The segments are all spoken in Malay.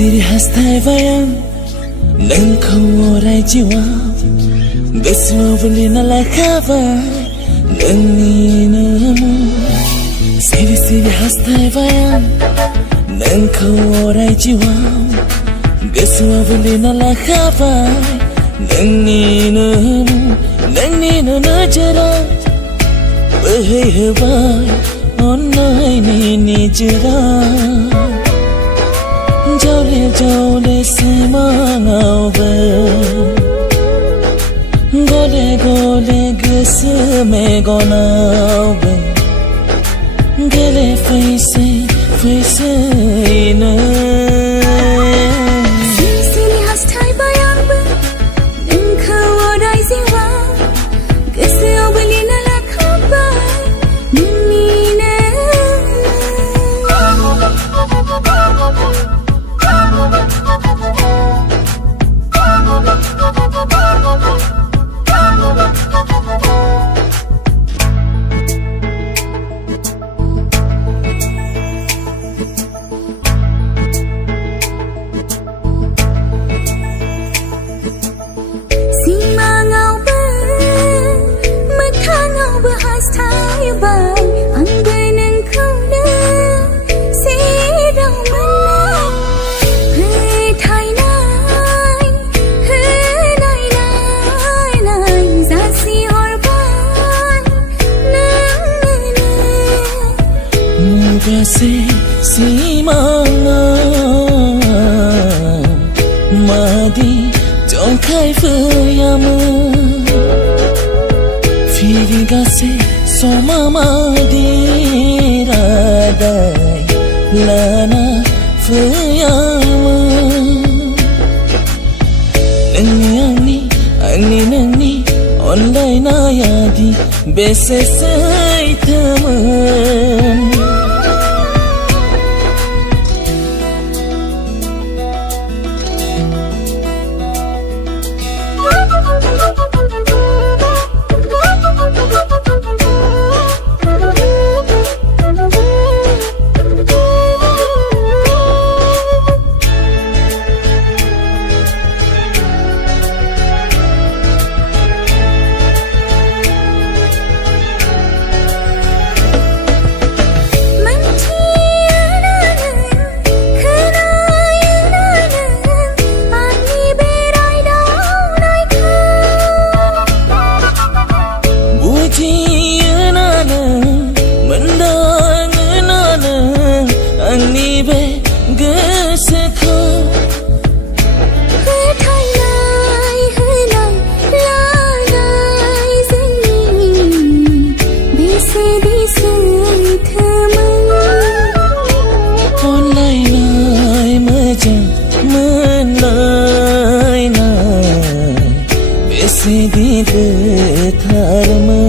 siri hastai vayam nang khawarai jiwa beswa bulina la khava nang ni namu siri hastai vayam nang khawarai jiwa beswa bulina la khava nang ni na jara bahai hawai onai ni jara Jole sema ngauba Gole gese me gonauba Gele face ina Siri hastai bayamba Nengka wadai ziwa Gese obelina la khaba Nina Gase simanga madi jongkai fuyam firi gase soma madi radai lana fuyam nangni online ayadi bese saitaman Sidi tharma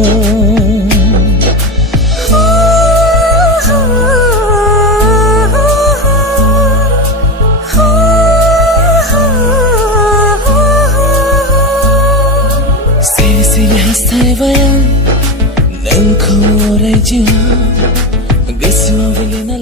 Siri hastai vayam nang khawarai jiwa geswa vilina